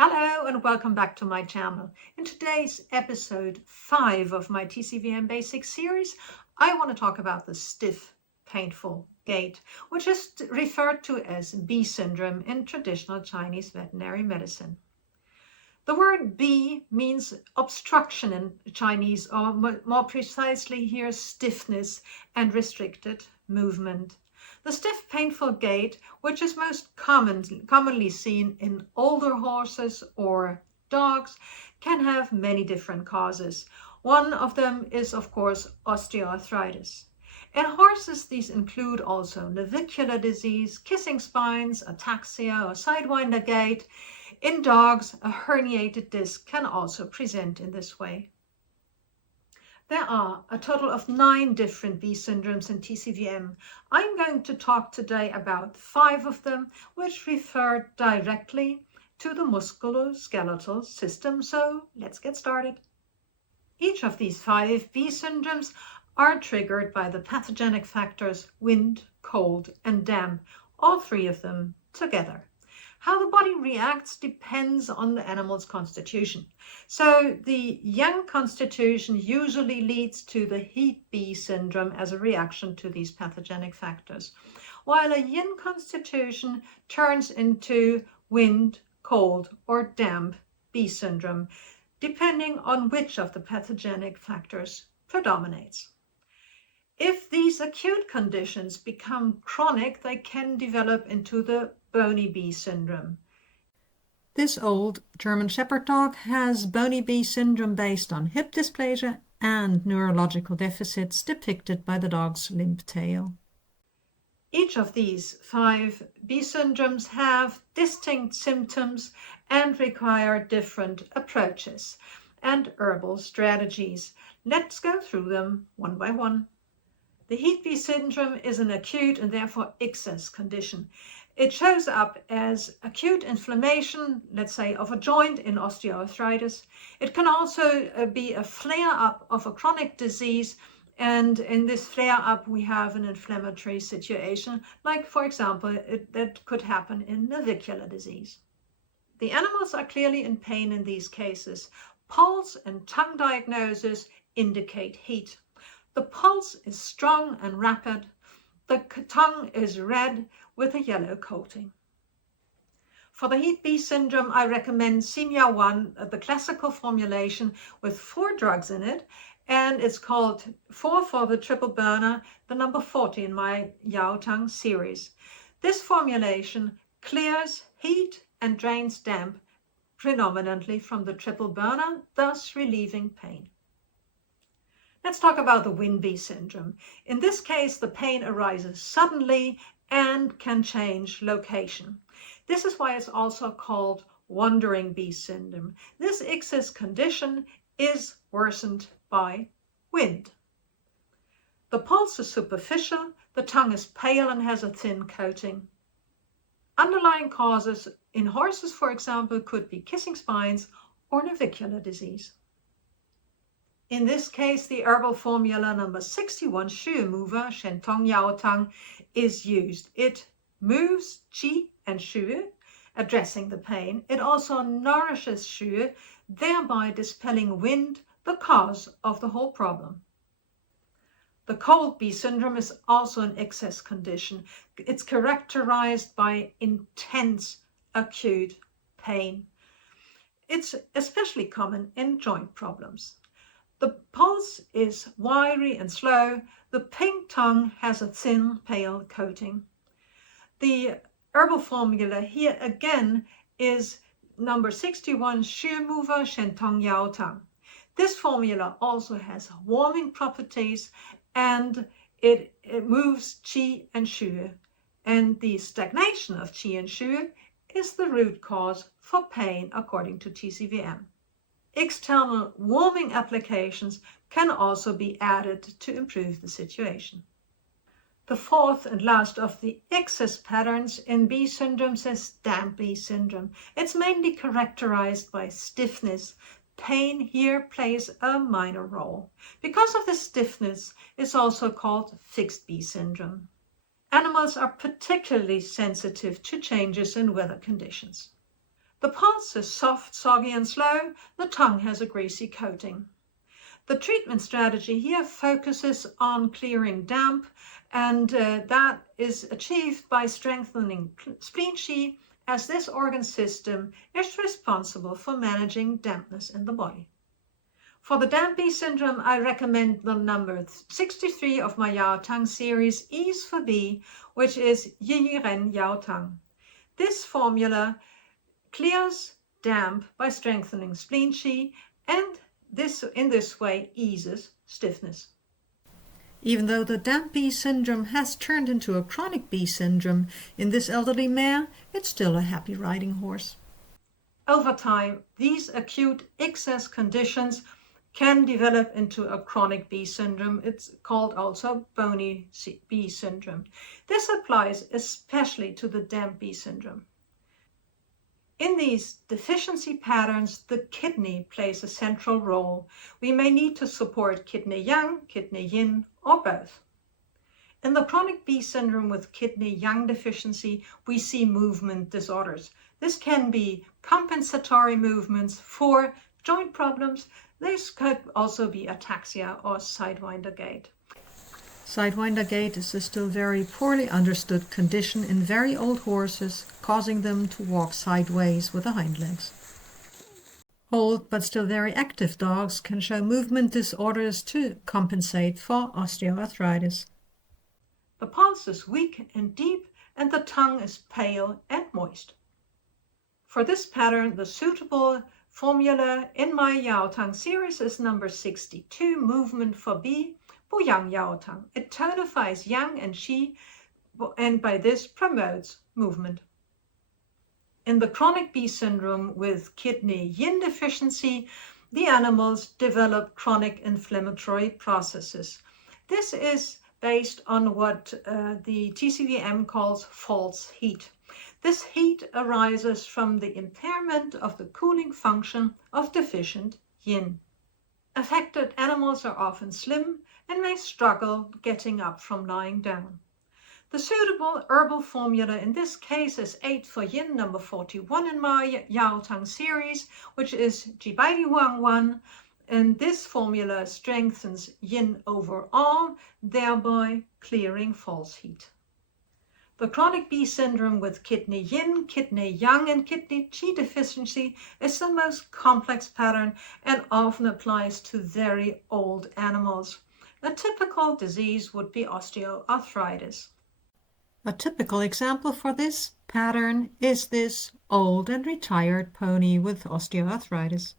Hello and welcome back to my channel. In today's episode 5 of my TCVM Basics series, I want to talk about the stiff, painful gait, which is referred to as B syndrome in traditional Chinese veterinary medicine. The word B means obstruction in Chinese, or more precisely here, stiffness and restricted movement. The stiff, painful gait, which is most commonly seen in older horses or dogs, can have many different causes. One of them is, of course, osteoarthritis. In horses, these include also navicular disease, kissing spines, ataxia, or sidewinder gait. In dogs, a herniated disc can also present in this way. There are a total of 9 different B syndromes in TCVM. I'm going to talk today about 5 of them, which refer directly to the musculoskeletal system. So let's get started. Each of these 5 B syndromes are triggered by the pathogenic factors wind, cold, and damp, all 3 of them together. How the body reacts depends on the animal's constitution. So the young constitution usually leads to the heat B syndrome as a reaction to these pathogenic factors, while a yin constitution turns into wind, cold, or damp B syndrome, depending on which of the pathogenic factors predominates. If these acute conditions become chronic, they can develop into the bony B syndrome. This old German Shepherd dog has bony B syndrome based on hip dysplasia and neurological deficits depicted by the dog's limp tail. Each of these 5 B syndromes have distinct symptoms and require different approaches and herbal strategies. Let's go through them one by one. The heat B syndrome is an acute and therefore excess condition. It shows up as acute inflammation, let's say, of a joint in osteoarthritis. It can also be a flare-up of a chronic disease, and in this flare-up we have an inflammatory situation, like, for example, that could happen in navicular disease. The animals are clearly in pain in these cases. Pulse and tongue diagnoses indicate heat. The pulse is strong and rapid. The tongue is red with a yellow coating. For the heat B syndrome, I recommend Simia 1, the classical formulation with 4 drugs in it, and it's called 4 for the triple burner, the number 40 in my Yao Tang series. This formulation clears heat and drains damp predominantly from the triple burner, thus relieving pain. Let's talk about the wind B syndrome. In this case, the pain arises suddenly and can change location. This is why it's also called wandering B syndrome. This excess condition is worsened by wind. The pulse is superficial, the tongue is pale and has a thin coating. Underlying causes in horses, for example, could be kissing spines or navicular disease. In this case, the herbal formula number 61, Shu Mover, Shen Tong Yao Tang, is used. It moves qi and shu, addressing the pain. It also nourishes shu, thereby dispelling wind, the cause of the whole problem. The cold B syndrome is also an excess condition. It's characterized by intense acute pain. It's especially common in joint problems. The pulse is wiry and slow. The pink tongue has a thin, pale coating. The herbal formula here again is number 61, Shu Mover, Shen Tong Yao Tang. This formula also has warming properties, and it moves qi and shu. And the stagnation of qi and shu is the root cause for pain according to TCVM. External warming applications can also be added to improve the situation. The 4th and last of the excess patterns in B syndromes is damp B syndrome. It's mainly characterized by stiffness. Pain here plays a minor role. Because of the stiffness, it's also called fixed B syndrome. Animals are particularly sensitive to changes in weather conditions. The pulse is soft, soggy, and slow. The tongue has a greasy coating. The treatment strategy here focuses on clearing damp, and that is achieved by strengthening spleen qi, as this organ system is responsible for managing dampness in the body. For the damp bee syndrome, I recommend the number 63 of my Yao Tang series, Ease for B, which is Yi Ren Yao Tang. This formula clears damp by strengthening spleen qi, and in this way eases stiffness. Even though the damp bee syndrome has turned into a chronic bee syndrome in this elderly mare, it's still a happy riding horse. Over time, these acute excess conditions can develop into a chronic bee syndrome. It's called also bony bee syndrome. This applies especially to the damp bee syndrome. In these deficiency patterns, the kidney plays a central role. We may need to support kidney yang, kidney yin, or both. In the chronic bee syndrome with kidney yang deficiency, we see movement disorders. This can be compensatory movements for joint problems. This could also be ataxia or sidewinder gait. Sidewinder gait is a still very poorly understood condition in very old horses, causing them to walk sideways with the hind legs. Old but still very active dogs can show movement disorders to compensate for osteoarthritis. The pulse is weak and deep, and the tongue is pale and moist. For this pattern, the suitable formula in my Yao Tang series is number 62, Movement for B, Bu Yang Yao Tang. It tonifies yang and qi, and by this promotes movement. In the chronic bee syndrome with kidney yin deficiency, the animals develop chronic inflammatory processes. This is based on what the TCVM calls false heat. This heat arises from the impairment of the cooling function of deficient yin. Affected animals are often slim and may struggle getting up from lying down. The suitable herbal formula in this case is 8 for yin, number 41 in my Yao Tang series, which is Jibai Huang 1, and this formula strengthens yin overall, thereby clearing false heat. The chronic bee syndrome with kidney yin, kidney yang, and kidney qi deficiency is the most complex pattern and often applies to very old animals. A typical disease would be osteoarthritis. A typical example for this pattern is this old and retired pony with osteoarthritis.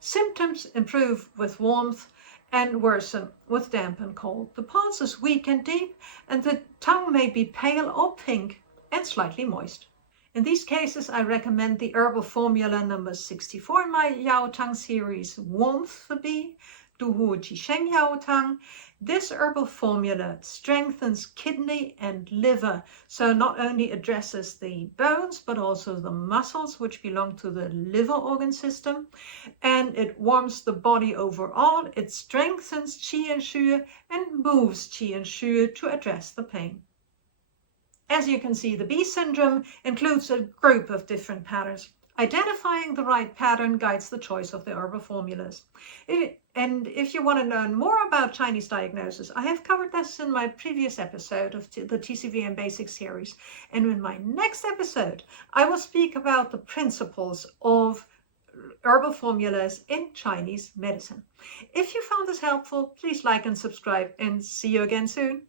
Symptoms improve with warmth and worsen with damp and cold. The pulse is weak and deep, and the tongue may be pale or pink and slightly moist. In these cases, I recommend the herbal formula number 64 in my Yao Tang series, Warmth for B, Du Hu Ji Sheng Yao Tang. This herbal formula strengthens kidney and liver, so not only addresses the bones but also the muscles which belong to the liver organ system, and it warms the body overall. It strengthens qi and shu and moves qi and shu to address the pain. As you can see, the bee syndrome includes a group of different patterns. Identifying the right pattern guides the choice of the herbal formulas. And if you want to learn more about Chinese diagnoses, I have covered this in my previous episode of the TCVM Basic series. And in my next episode, I will speak about the principles of herbal formulas in Chinese medicine. If you found this helpful, please like and subscribe, and see you again soon.